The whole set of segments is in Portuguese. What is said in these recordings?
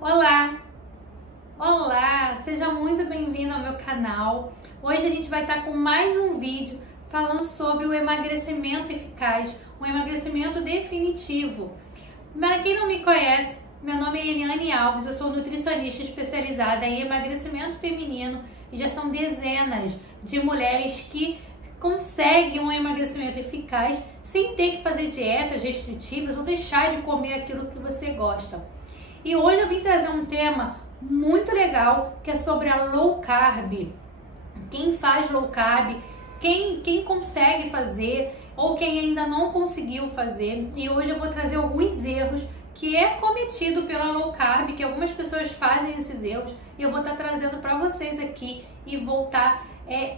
Olá! Olá! Seja muito bem-vindo ao meu canal. Hoje a gente vai estar com mais um vídeo falando sobre o emagrecimento eficaz, um emagrecimento definitivo. Para quem não me conhece, meu nome é Eliane Alves, eu sou nutricionista especializada em emagrecimento feminino e já são dezenas de mulheres que conseguem um emagrecimento eficaz sem ter que fazer dietas restritivas ou deixar de comer aquilo que você gosta. E hoje eu vim trazer um tema muito legal que é sobre a low carb. Quem faz low carb, quem consegue fazer ou quem ainda não conseguiu fazer. E hoje eu vou trazer alguns erros que é cometido pela low carb, que algumas pessoas fazem esses erros, e eu vou estar trazendo para vocês aqui e vou estar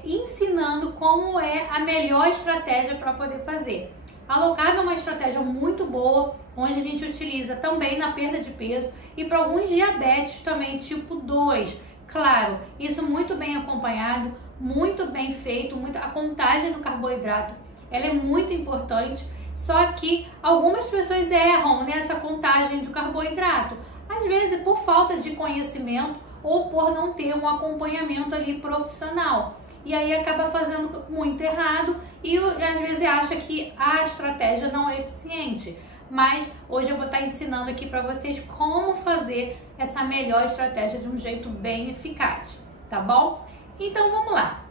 ensinando como é a melhor estratégia para poder fazer. A low carb é uma estratégia muito boa, onde a gente utiliza também na perda de peso e para alguns diabetes também, tipo 2. Claro, isso muito bem acompanhado, muito bem feito, a contagem do carboidrato, ela é muito importante, só que algumas pessoas erram nessa contagem do carboidrato, às vezes por falta de conhecimento ou por não ter um acompanhamento ali profissional. E aí acaba fazendo muito errado e às vezes acha que a estratégia não é eficiente. Mas hoje eu vou estar ensinando aqui para vocês como fazer essa melhor estratégia de um jeito bem eficaz, tá bom? Então vamos lá.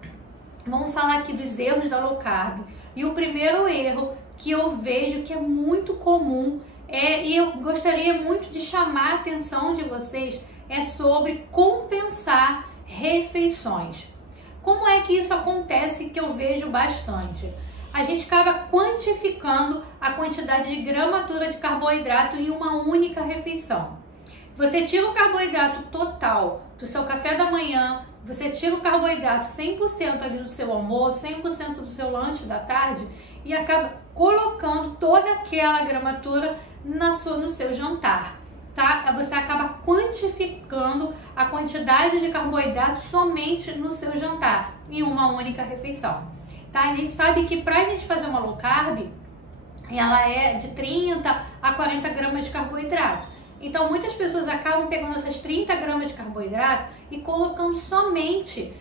Vamos falar aqui dos erros da low carb. E o primeiro erro que eu vejo que é muito comum e eu gostaria muito de chamar a atenção de vocês é sobre compensar refeições. Como é que isso acontece que eu vejo bastante? A gente acaba quantificando a quantidade de gramatura de carboidrato em uma única refeição. Você tira o carboidrato total do seu café da manhã, você tira o carboidrato 100% ali do seu almoço, 100% do seu lanche da tarde e acaba colocando toda aquela gramatura no seu jantar. Tá? Você acaba quantificando a quantidade de carboidrato somente no seu jantar, em uma única refeição. Tá? A gente sabe que para a gente fazer uma low carb, ela é de 30 a 40 gramas de carboidrato. Então muitas pessoas acabam pegando essas 30 gramas de carboidrato e colocando somente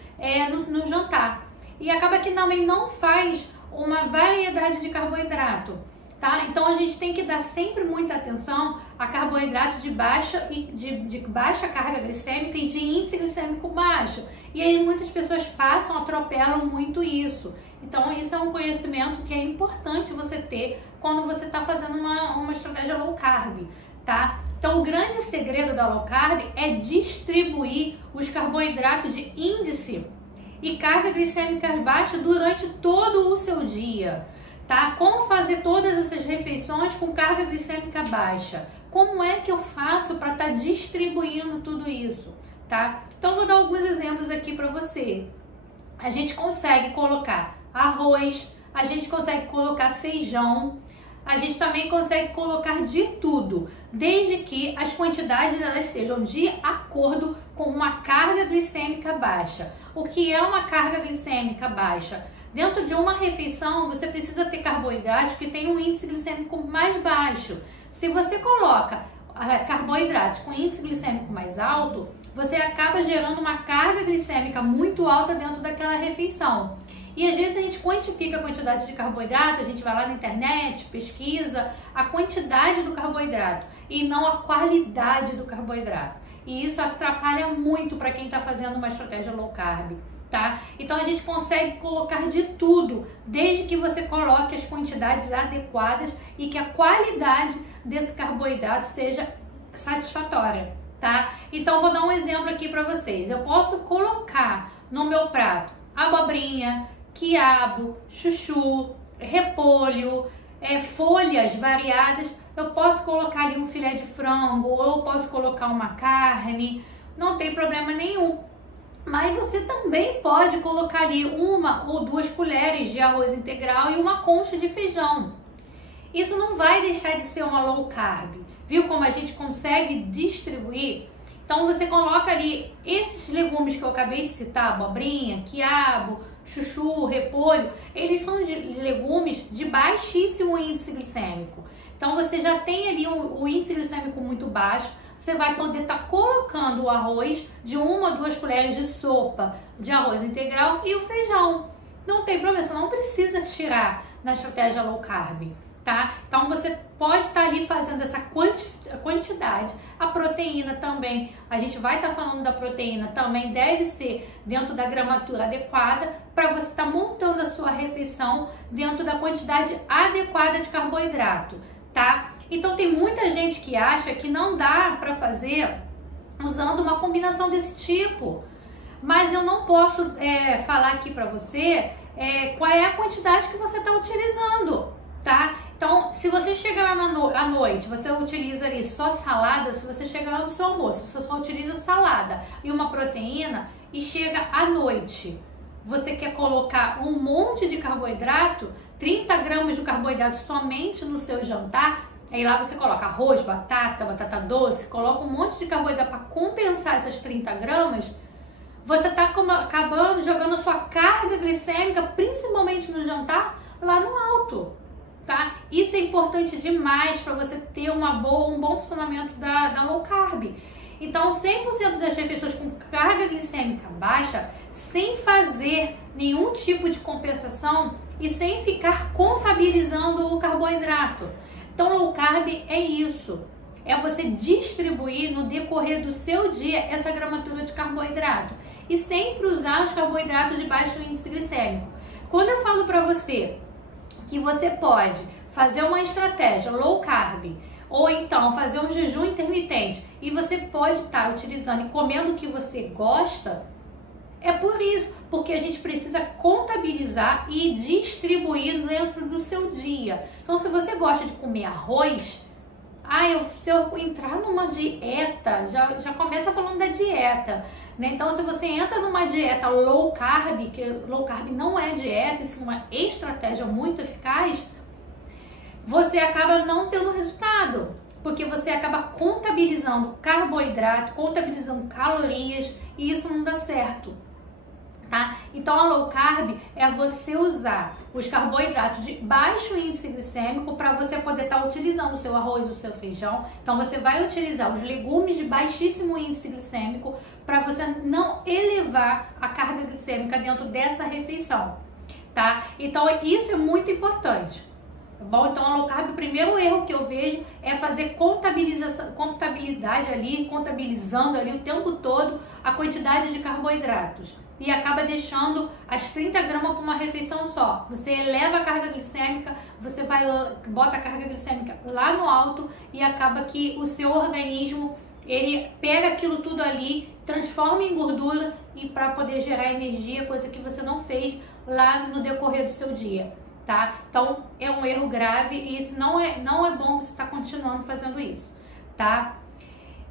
no jantar. E acaba que também não faz uma variedade de carboidrato. Tá? Então a gente tem que dar sempre muita atenção a carboidrato de baixa carga glicêmica e de índice glicêmico baixo. E aí muitas pessoas atropelam muito isso. Então isso é um conhecimento que é importante você ter quando você está fazendo uma estratégia low carb. Tá? Então o grande segredo da low carb é distribuir os carboidratos de índice e carga glicêmica baixa durante todo o seu dia. Tá? Como fazer todas essas refeições com carga glicêmica baixa? Como é que eu faço para estar distribuindo tudo isso? Tá? Então vou dar alguns exemplos aqui para você. A gente consegue colocar arroz, a gente consegue colocar feijão, a gente também consegue colocar de tudo, desde que as quantidades elas sejam de acordo com uma carga glicêmica baixa. O que é uma carga glicêmica baixa? Dentro de uma refeição, você precisa ter carboidratos que tenham um índice glicêmico mais baixo. Se você coloca carboidratos com índice glicêmico mais alto, você acaba gerando uma carga glicêmica muito alta dentro daquela refeição. E às vezes a gente quantifica a quantidade de carboidrato, a gente vai lá na internet, pesquisa a quantidade do carboidrato e não a qualidade do carboidrato. E isso atrapalha muito para quem está fazendo uma estratégia low carb. Tá? Então a gente consegue colocar de tudo, desde que você coloque as quantidades adequadas e que a qualidade desse carboidrato seja satisfatória, tá? Então vou dar um exemplo aqui para vocês. Eu posso colocar no meu prato abobrinha, quiabo, chuchu, repolho, folhas variadas. Eu posso colocar ali um filé de frango ou eu posso colocar uma carne, não tem problema nenhum. Mas você também pode colocar ali 1 ou 2 colheres de arroz integral e uma concha de feijão. Isso não vai deixar de ser uma low carb. Viu como a gente consegue distribuir? Então você coloca ali esses legumes que eu acabei de citar, abobrinha, quiabo, chuchu, repolho, eles são legumes de baixíssimo índice glicêmico. Então você já tem ali o índice glicêmico muito baixo, você vai poder estar colocando o arroz de 1 a 2 colheres de sopa de arroz integral e o feijão. Não tem problema, você não precisa tirar na estratégia low carb, tá? Então você pode estar ali fazendo essa quantidade. A proteína também, a gente vai estar falando da proteína, também deve ser dentro da gramatura adequada para você estar montando a sua refeição dentro da quantidade adequada de carboidrato, tá? Então tem muita gente que acha que não dá para fazer usando uma combinação desse tipo, mas eu não posso falar aqui para você qual é a quantidade que você está utilizando, tá? Então, se você chega lá à noite, você utiliza ali só salada, se você chega lá no seu almoço, você só utiliza salada e uma proteína e chega à noite, você quer colocar um monte de carboidrato, 30 gramas de carboidrato somente no seu jantar, aí lá você coloca arroz, batata doce, coloca um monte de carboidrato para compensar essas 30 gramas, você está acabando jogando a sua carga glicêmica, principalmente no jantar, lá no alto, tá? Isso é importante demais para você ter um bom funcionamento da low carb. Então, 100% das refeições com carga glicêmica baixa, sem fazer nenhum tipo de compensação e sem ficar contabilizando o carboidrato. Então, low carb é isso. É você distribuir no decorrer do seu dia essa gramatura de carboidrato. E sempre usar os carboidratos de baixo índice glicêmico. Quando eu falo para você que você pode fazer uma estratégia low carb ou então fazer um jejum intermitente e você pode estar utilizando e comendo o que você gosta, é por isso, porque a gente precisa contabilizar e distribuir dentro do seu dia. Então, se você gosta de comer arroz, se eu entrar numa dieta, já começa falando da dieta, né? Então, se você entra numa dieta low carb, que low carb não é dieta, isso é uma estratégia muito eficaz, você acaba não tendo resultado, porque você acaba contabilizando carboidrato, contabilizando calorias, e isso não dá certo, tá? Então, a low carb é você usar os carboidratos de baixo índice glicêmico para você poder estar utilizando o seu arroz, o seu feijão. Então, você vai utilizar os legumes de baixíssimo índice glicêmico para você não elevar a carga glicêmica dentro dessa refeição, tá? Então, isso é muito importante. Tá bom? Então, a low carb, o primeiro erro que eu vejo é fazer contabilidade ali, contabilizando ali o tempo todo a quantidade de carboidratos. E acaba deixando as 30 gramas para uma refeição só. Você eleva a carga glicêmica, você bota a carga glicêmica lá no alto e acaba que o seu organismo, ele pega aquilo tudo ali, transforma em gordura e para poder gerar energia, coisa que você não fez lá no decorrer do seu dia, tá? Então, é um erro grave e isso não é bom você estar continuando fazendo isso, tá?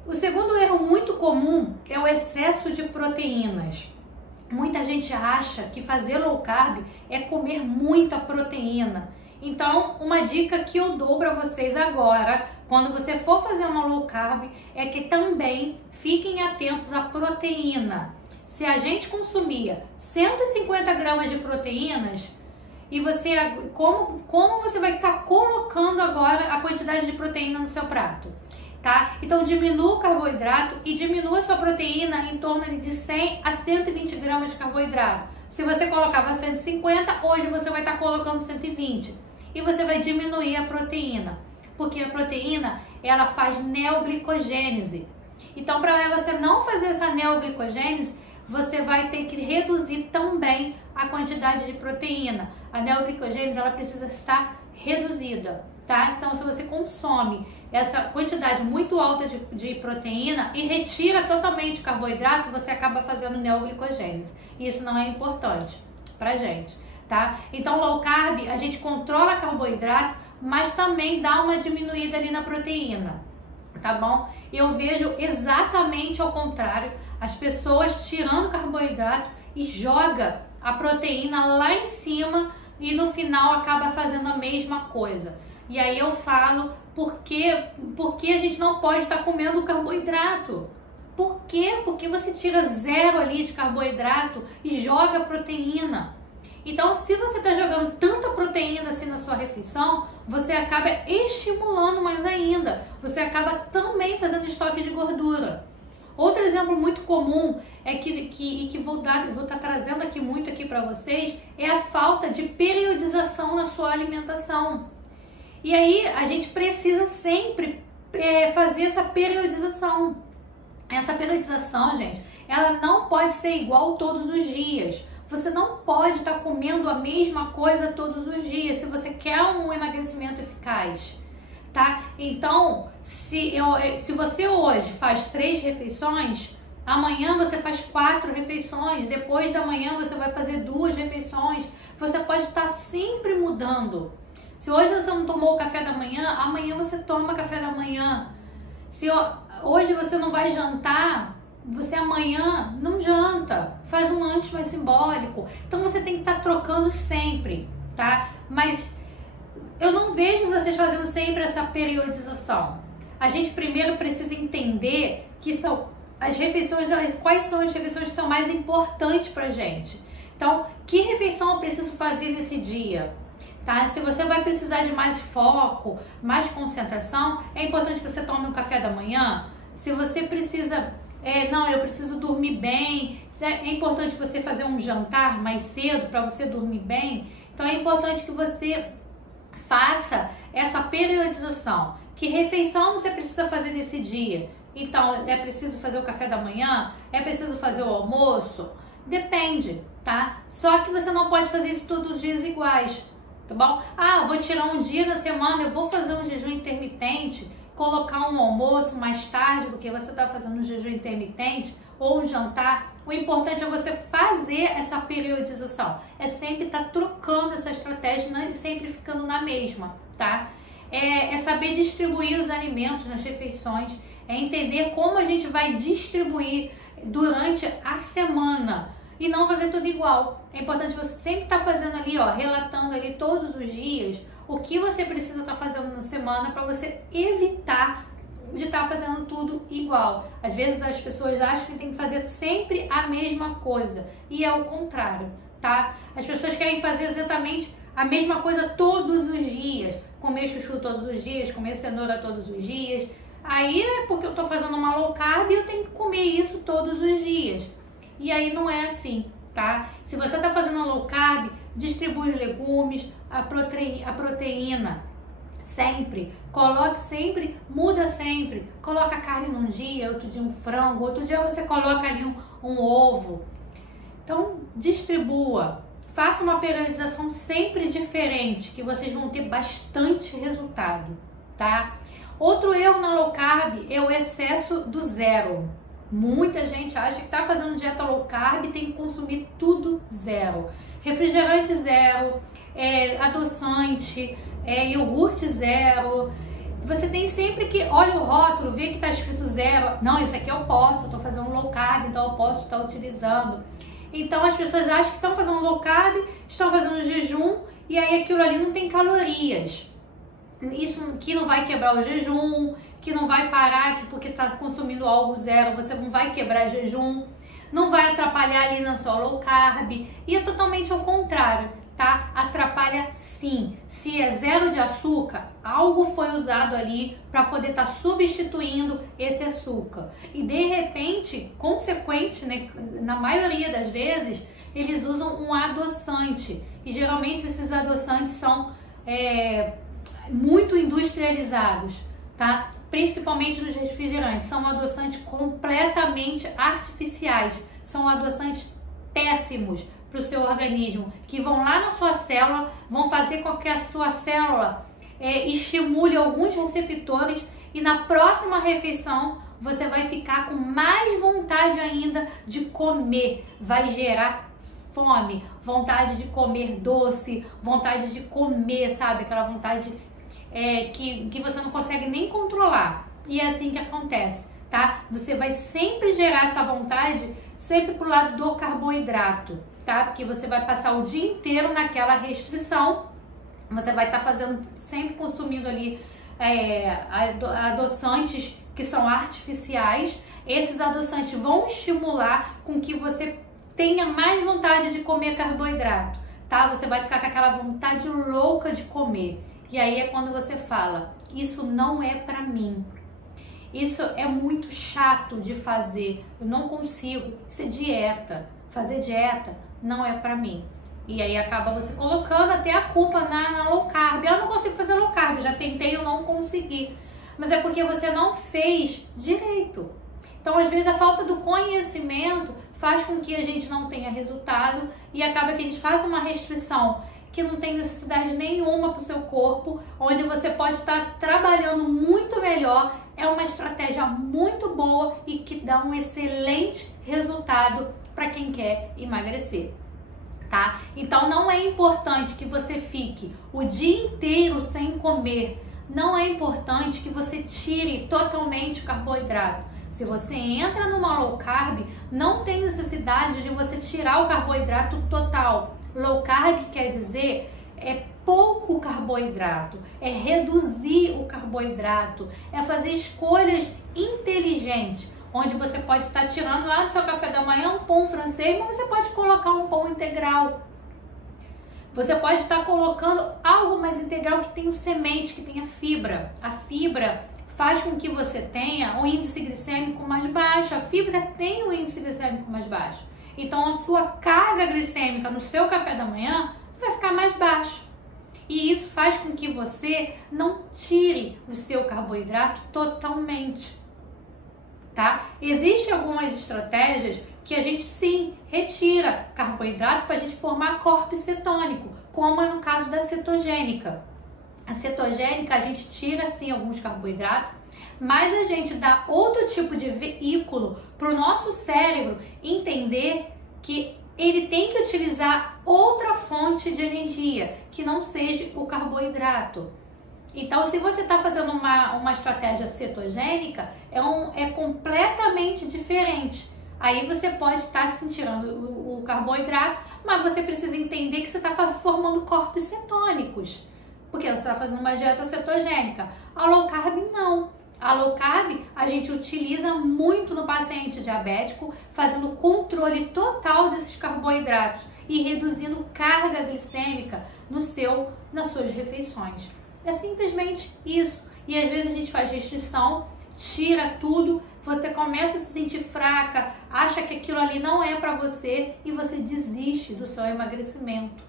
O segundo erro muito comum é o excesso de proteínas. Muita gente acha que fazer low carb é comer muita proteína. Então, uma dica que eu dou para vocês agora, quando você for fazer uma low carb, é que também fiquem atentos à proteína. Se a gente consumia 150 gramas de proteínas, e você, como você vai estar colocando agora a quantidade de proteína no seu prato? Tá? Então, diminua o carboidrato e diminua a sua proteína em torno de 100 a 120 gramas de carboidrato. Se você colocava 150, hoje você vai estar colocando 120. E você vai diminuir a proteína, porque a proteína, ela faz neoglicogênese. Então, para você não fazer essa neoglicogênese, você vai ter que reduzir também a quantidade de proteína. A neoglicogênese, ela precisa estar reduzida, tá? Então, se você consome essa quantidade muito alta de proteína e retira totalmente o carboidrato, você acaba fazendo neoglicogênese. E isso não é importante pra gente, tá? Então, low carb, a gente controla carboidrato, mas também dá uma diminuída ali na proteína, tá bom? Eu vejo exatamente ao contrário, as pessoas tirando carboidrato e joga a proteína lá em cima e no final acaba fazendo a mesma coisa. E aí eu falo, por que a gente não pode estar comendo carboidrato? Por quê? Porque você tira zero ali de carboidrato e joga proteína. Então, se você está jogando tanta proteína assim na sua refeição, você acaba estimulando mais ainda. Você acaba também também fazendo estoque de gordura. Outro exemplo muito comum é que vou estar trazendo aqui muito aqui para vocês é a falta de periodização na sua alimentação. E aí a gente precisa sempre fazer essa periodização. Essa periodização, gente, ela não pode ser igual todos os dias. Você não pode estar comendo a mesma coisa todos os dias se você quer um emagrecimento eficaz, tá? Então, se você hoje faz 3 refeições, amanhã você faz 4 refeições, depois da manhã você vai fazer 2 refeições. Você pode estar sempre mudando. Se hoje você não tomou o café da manhã, amanhã você toma café da manhã. Se hoje você não vai jantar, você amanhã não janta, faz um lanche mais simbólico. Então você tem que estar trocando sempre, tá? Mas eu não vejo vocês fazendo sempre essa periodização. A gente primeiro precisa entender que são as refeições, quais são as refeições que são mais importantes pra gente. Então, que refeição eu preciso fazer nesse dia? Tá? Se você vai precisar de mais foco, mais concentração, é importante que você tome um café da manhã. Se você precisa, não, eu preciso dormir bem, é importante você fazer um jantar mais cedo para você dormir bem. Então é importante que você faça essa periodização. Que refeição você precisa fazer nesse dia? Então, é preciso fazer o café da manhã? É preciso fazer o almoço? Depende, tá? Só que você não pode fazer isso todos os dias iguais. Tá bom? Ah, vou tirar um dia da semana, eu vou fazer um jejum intermitente, colocar um almoço mais tarde, porque você está fazendo um jejum intermitente, ou um jantar. O importante é você fazer essa periodização. É sempre estar trocando essa estratégia, não sempre ficando na mesma, tá? É saber distribuir os alimentos nas refeições, é entender como a gente vai distribuir durante a semana. E não fazer tudo igual. É importante você sempre estar fazendo ali, ó, relatando ali todos os dias o que você precisa estar fazendo na semana para você evitar de estar fazendo tudo igual. Às vezes as pessoas acham que tem que fazer sempre a mesma coisa e é o contrário, tá? As pessoas querem fazer exatamente a mesma coisa todos os dias, comer chuchu todos os dias, comer cenoura todos os dias. Aí é porque eu tô fazendo uma low carb e eu tenho que comer isso todos os dias. E aí não é assim, tá? Se você tá fazendo uma low carb, distribui os legumes, a proteína, sempre. Coloque sempre, muda sempre. Coloca a carne num dia, outro dia um frango, outro dia você coloca ali um ovo. Então, distribua. Faça uma periodização sempre diferente, que vocês vão ter bastante resultado, tá? Outro erro na low carb é o excesso do zero. Muita gente acha que está fazendo dieta low carb e tem que consumir tudo zero. Refrigerante zero, adoçante, iogurte zero. Você tem sempre que olha o rótulo, vê que está escrito zero. Não, esse aqui eu posso, estou fazendo low carb, então eu posso estar utilizando. Então as pessoas acham que estão fazendo low carb, estão fazendo jejum e aí aquilo ali não tem calorias. Isso que não vai quebrar o jejum, que não vai parar porque está consumindo algo zero, você não vai quebrar jejum, não vai atrapalhar ali na sua low carb, e é totalmente ao contrário, tá? Atrapalha sim. Se é zero de açúcar, algo foi usado ali para poder estar substituindo esse açúcar. E de repente, consequente, né, na maioria das vezes, eles usam um adoçante. E geralmente esses adoçantes são muito industrializados, tá? Principalmente nos refrigerantes, são adoçantes completamente artificiais, são adoçantes péssimos para o seu organismo, que vão lá na sua célula, vão fazer com que a sua célula estimule alguns receptores e na próxima refeição você vai ficar com mais vontade ainda de comer, vai gerar fome, vontade de comer doce, vontade de comer, sabe, aquela vontade que você não consegue nem controlar. E é assim que acontece, tá? Você vai sempre gerar essa vontade sempre pro lado do carboidrato, tá? Porque você vai passar o dia inteiro naquela restrição, você vai estar sempre consumindo ali adoçantes que são artificiais. Esses adoçantes vão estimular com que você tenha mais vontade de comer carboidrato, tá? Você vai ficar com aquela vontade louca de comer. E aí é quando você fala, isso não é pra mim. Isso é muito chato de fazer, eu não consigo. Isso é dieta, fazer dieta não é pra mim. E aí acaba você colocando até a culpa na low carb. Eu não consigo fazer low carb, já tentei, eu não consegui. Mas é porque você não fez direito. Então, às vezes, a falta do conhecimento faz com que a gente não tenha resultado e acaba que a gente faça uma restrição que não tem necessidade nenhuma para o seu corpo, onde você pode estar trabalhando muito melhor. É uma estratégia muito boa e que dá um excelente resultado para quem quer emagrecer, tá? Então não é importante que você fique o dia inteiro sem comer, não é importante que você tire totalmente o carboidrato. Se você entra numa low carb, não tem necessidade de você tirar o carboidrato total. Low carb quer dizer é pouco carboidrato, é reduzir o carboidrato, é fazer escolhas inteligentes, onde você pode estar tirando lá do seu café da manhã um pão francês, mas você pode colocar um pão integral. Você pode estar colocando algo mais integral que tenha semente, que tenha fibra. A fibra faz com que você tenha um índice glicêmico mais baixo. A fibra tem um índice glicêmico mais baixo. Então a sua carga glicêmica no seu café da manhã vai ficar mais baixa. E isso faz com que você não tire o seu carboidrato totalmente, tá? Existem algumas estratégias que a gente sim retira carboidrato para a gente formar corpo cetônico, como é no caso da cetogênica. A cetogênica a gente tira sim alguns carboidratos, mas a gente dá outro tipo de veículo para o nosso cérebro entender que ele tem que utilizar outra fonte de energia, que não seja o carboidrato. Então, se você está fazendo uma estratégia cetogênica, é completamente diferente. Aí você pode estar tirando o carboidrato, mas você precisa entender que você está formando corpos cetônicos, porque você está fazendo uma dieta cetogênica. A low carb não. A low carb a gente utiliza muito no paciente diabético, fazendo controle total desses carboidratos e reduzindo carga glicêmica nas suas refeições. É simplesmente isso. E às vezes a gente faz restrição, tira tudo, você começa a se sentir fraca, acha que aquilo ali não é para você e você desiste do seu emagrecimento.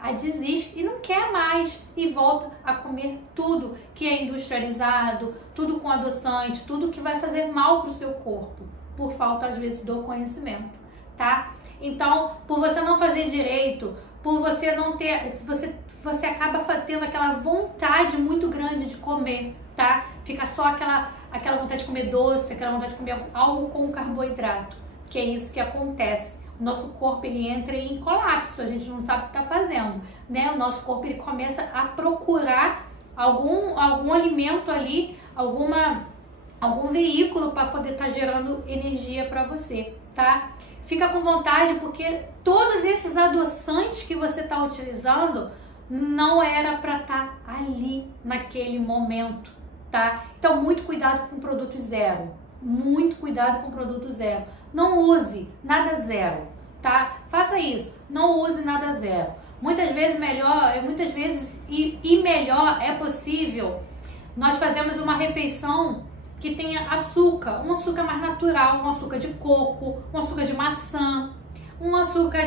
Aí desiste e não quer mais e volta a comer tudo que é industrializado, tudo com adoçante, tudo que vai fazer mal para o seu corpo, por falta às vezes do conhecimento, tá? Então, por você não fazer direito, por você não ter, você acaba tendo aquela vontade muito grande de comer, tá? Fica só aquela vontade de comer doce, aquela vontade de comer algo com carboidrato, que é isso que acontece. O nosso corpo ele entra em colapso, a gente não sabe o que está fazendo, né? O nosso corpo ele começa a procurar algum alimento ali, algum veículo para poder estar gerando energia para você, tá? Fica com vontade, porque todos esses adoçantes que você está utilizando não era para estar ali naquele momento, tá? Então muito cuidado com produto zero, muito cuidado com produto zero. Não use nada zero, tá? Faça isso, não use nada zero. Muitas vezes melhor é possível nós fazemos uma refeição que tenha açúcar, um açúcar mais natural, um açúcar de coco, um açúcar de maçã, um açúcar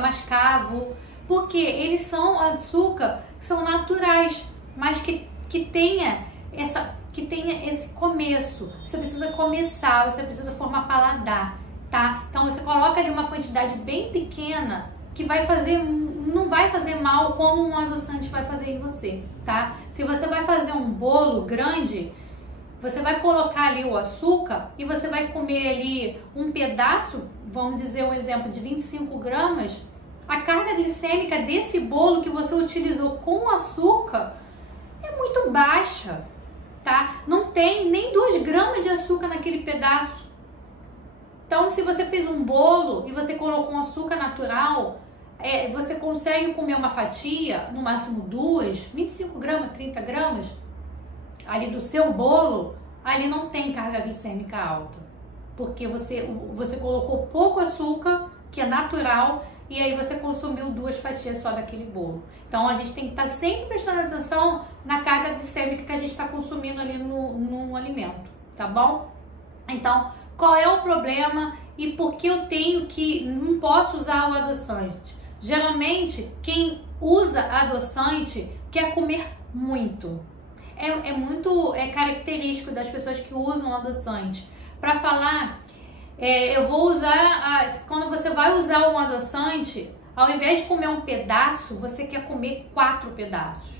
mascavo, porque eles são açúcar que são naturais, mas que tenha esse começo. Você precisa começar, você precisa formar paladar, tá? Então você coloca ali uma quantidade bem pequena que não vai fazer mal como um adoçante vai fazer em você, tá? Se você vai fazer um bolo grande, você vai colocar ali o açúcar e você vai comer ali um pedaço, vamos dizer um exemplo de 25 gramas, a carga glicêmica desse bolo que você utilizou com açúcar é muito baixa, tá? Não tem nem 2 gramas de açúcar naquele pedaço. Então, se você fez um bolo e você colocou um açúcar natural, você consegue comer uma fatia, no máximo 2, 25 gramas, 30 gramas, ali do seu bolo, ali não tem carga glicêmica alta. Porque você colocou pouco açúcar, que é natural, e aí você consumiu 2 fatias só daquele bolo. Então a gente tem que estar sempre prestando atenção na carga glicêmica que a gente está consumindo ali no alimento, tá bom? Então, qual é o problema e por que eu não posso usar o adoçante? Geralmente, quem usa adoçante quer comer muito. É característico das pessoas que usam adoçante. Para falar, eu vou usar, quando você vai usar um adoçante, ao invés de comer um pedaço, você quer comer 4 pedaços.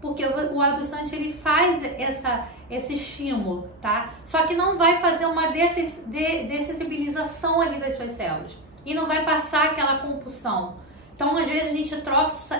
Porque o adoçante ele faz esse estímulo, tá? Só que não vai fazer uma dessensibilização ali das suas células. E não vai passar aquela compulsão. Então, às vezes a gente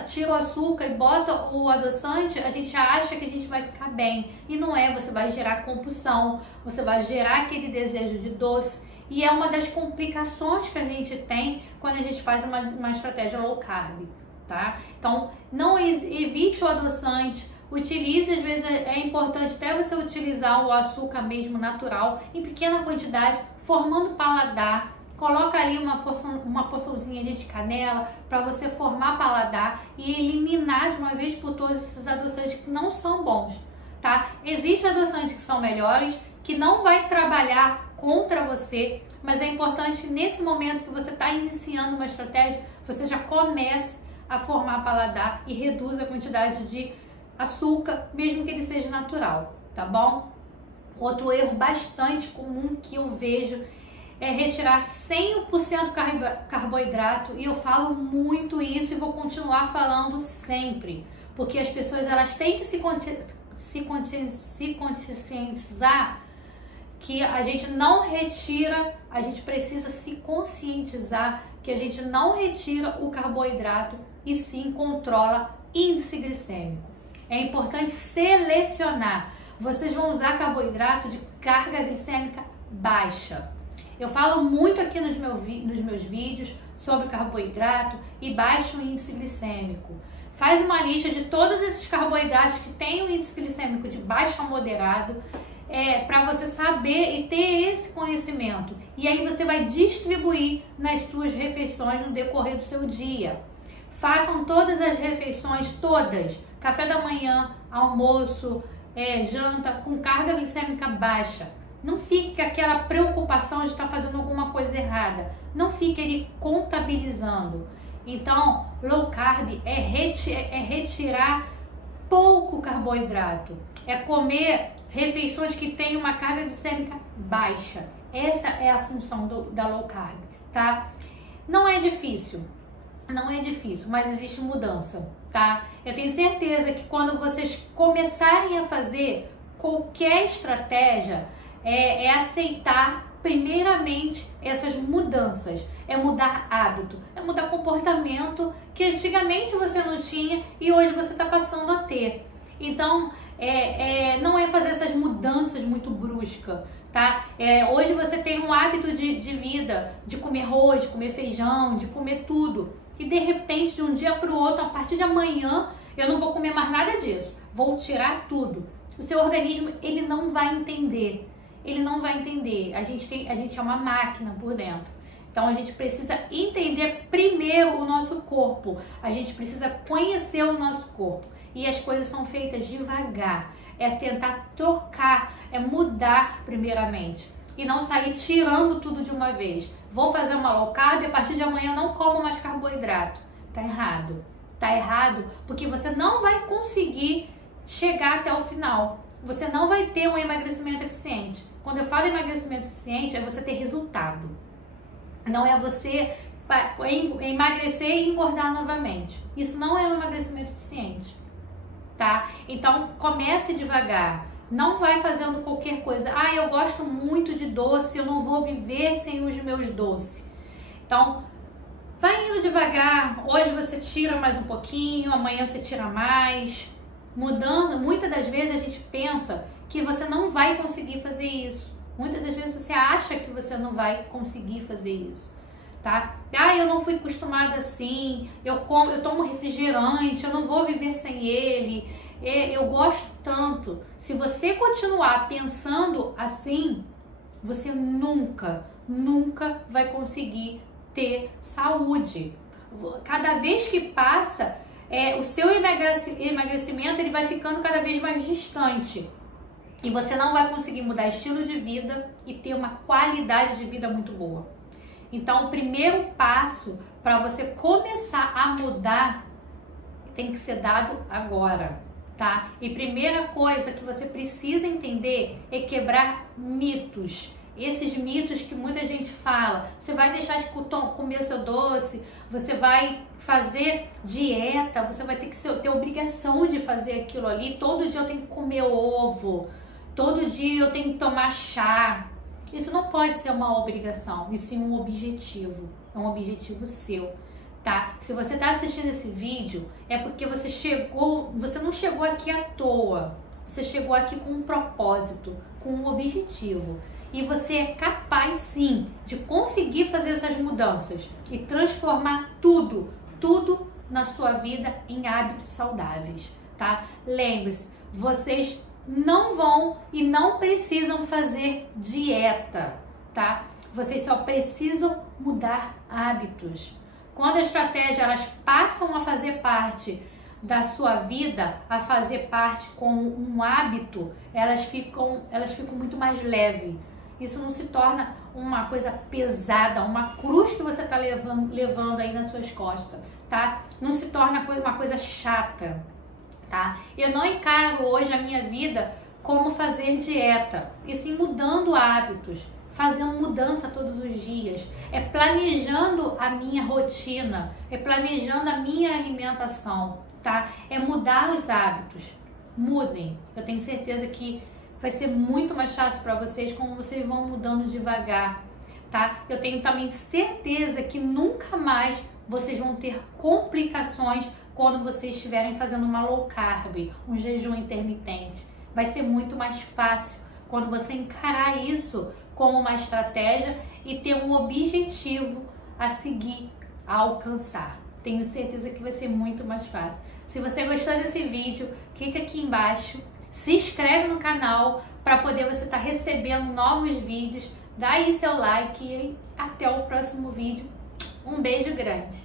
tira o açúcar e bota o adoçante, a gente acha que a gente vai ficar bem. E não é, você vai gerar compulsão, você vai gerar aquele desejo de doce. E é uma das complicações que a gente tem quando a gente faz uma estratégia low carb, tá? Então, não evite o adoçante, utilize, às vezes é importante até você utilizar o açúcar mesmo natural, em pequena quantidade, formando paladar. Coloca ali uma porçãozinha de canela para você formar paladar e eliminar de uma vez por todas esses adoçantes que não são bons, tá? Existem adoçantes que são melhores, que não vai trabalhar contra você, mas é importante que nesse momento que você está iniciando uma estratégia, você já comece a formar paladar e reduza a quantidade de açúcar, mesmo que ele seja natural, tá bom? Outro erro bastante comum que eu vejo é retirar 100% carboidrato, e eu falo muito isso e vou continuar falando sempre, porque as pessoas elas têm que se conscientizar que a gente não retira, a gente precisa se conscientizar que a gente não retira o carboidrato e sim controla índice glicêmico. É importante selecionar. Vocês vão usar carboidrato de carga glicêmica baixa. Eu falo muito aqui nos meus vídeos sobre carboidrato e baixo índice glicêmico. Faz uma lista de todos esses carboidratos que têm um índice glicêmico de baixo a moderado, para você saber e ter esse conhecimento. E aí você vai distribuir nas suas refeições no decorrer do seu dia. Façam todas as refeições, todas. Café da manhã, almoço, janta, com carga glicêmica baixa. Não fique com aquela preocupação de estar fazendo alguma coisa errada. Não fique ali contabilizando. Então, low carb é retirar pouco carboidrato. É comer refeições que têm uma carga glicêmica baixa. Essa é a função da low carb, tá? Não é difícil, mas existe mudança, tá? Eu tenho certeza que quando vocês começarem a fazer qualquer estratégia, é aceitar primeiramente essas mudanças, é mudar hábito, é mudar comportamento que antigamente você não tinha e hoje você está passando a ter. Então, não é fazer essas mudanças muito bruscas, tá? Hoje você tem um hábito de vida, de comer arroz, de comer feijão, de comer tudo. E de repente, de um dia para o outro, a partir de amanhã, eu não vou comer mais nada disso. Vou tirar tudo. O seu organismo, ele não vai entender. Ele não vai entender. A gente é uma máquina por dentro. Então a gente precisa entender primeiro o nosso corpo. A gente precisa conhecer o nosso corpo. E as coisas são feitas devagar. É tentar trocar, é mudar primeiramente. E não sair tirando tudo de uma vez. Vou fazer uma low carb e a partir de amanhã não como mais carboidrato. Tá errado. Tá errado porque você não vai conseguir chegar até o final. Você não vai ter um emagrecimento eficiente. Quando eu falo emagrecimento eficiente, é você ter resultado. Não é você emagrecer e engordar novamente. Isso não é um emagrecimento eficiente, tá? Então, comece devagar. Não vai fazendo qualquer coisa. Ah, eu gosto muito de doce, eu não vou viver sem os meus doces. Então, vai indo devagar. Hoje você tira mais um pouquinho, amanhã você tira mais. Mudando, muitas das vezes a gente pensa que você não vai conseguir fazer isso. Muitas das vezes você acha que você não vai conseguir fazer isso, tá? Ah, eu não fui acostumada assim, eu tomo refrigerante, eu não vou viver sem ele, eu gosto tanto. Se você continuar pensando assim, você nunca vai conseguir ter saúde. cada vez que passa, o seu emagrecimento ele vai ficando cada vez mais distante. E você não vai conseguir mudar estilo de vida e ter uma qualidade de vida muito boa. Então, o primeiro passo para você começar a mudar tem que ser dado agora, tá? E primeira coisa que você precisa entender é quebrar mitos. Esses mitos que muita gente fala, você vai deixar de comer seu doce, você vai fazer dieta, você vai ter que ter obrigação de fazer aquilo ali, todo dia eu tenho que comer ovo, todo dia eu tenho que tomar chá. Isso não pode ser uma obrigação, isso é um objetivo, é um objetivo seu, tá? Se você está assistindo esse vídeo, é porque você não chegou aqui à toa, você chegou aqui com um propósito, com um objetivo. E você é capaz sim de conseguir fazer essas mudanças e transformar tudo na sua vida em hábitos saudáveis, tá? Lembre-se, vocês não vão e não precisam fazer dieta, tá? Vocês só precisam mudar hábitos. Quando a estratégia elas passam a fazer parte da sua vida, a fazer parte como um hábito, elas ficam muito mais leves. Isso não se torna uma coisa pesada, uma cruz que você está levando aí nas suas costas, tá? Não se torna uma coisa chata, tá? Eu não encaro hoje a minha vida como fazer dieta, e sim mudando hábitos, fazendo mudança todos os dias, planejando a minha rotina, planejando a minha alimentação, tá? É mudar os hábitos. Mudem. Eu tenho certeza que vai ser muito mais fácil para vocês como vocês vão mudando devagar, tá? Eu tenho também certeza que nunca mais vocês vão ter complicações quando vocês estiverem fazendo uma low carb, um jejum intermitente. Vai ser muito mais fácil quando você encarar isso como uma estratégia e ter um objetivo a seguir, a alcançar. Tenho certeza que vai ser muito mais fácil. Se você gostou desse vídeo, clica aqui embaixo, se inscreve no canal para poder você estar recebendo novos vídeos, dá aí seu like e até o próximo vídeo. Um beijo grande!